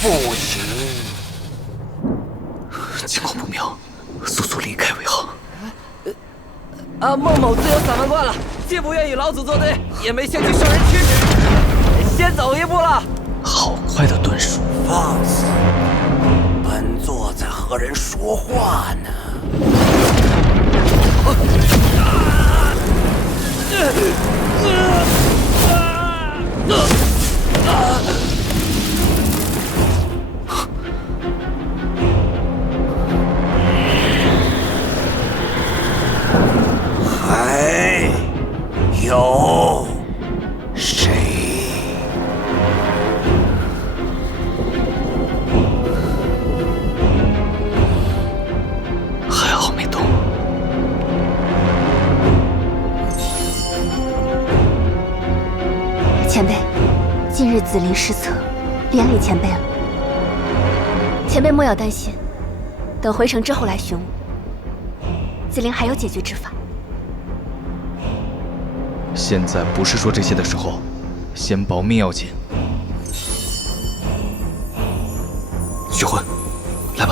不行。情况不妙，速速离开为好。孟某自有3万贯了，既不愿与老祖作对，也没兴趣受人驱使，先走一步了。好快的遁术！放肆！本座在和人说话呢。还有谁？还好没动。前辈，近日紫菱失策，连累前辈了。前辈莫要担心，等回城之后来寻我，紫菱还有解决之法。现在不是说这些的时候，先保命要紧。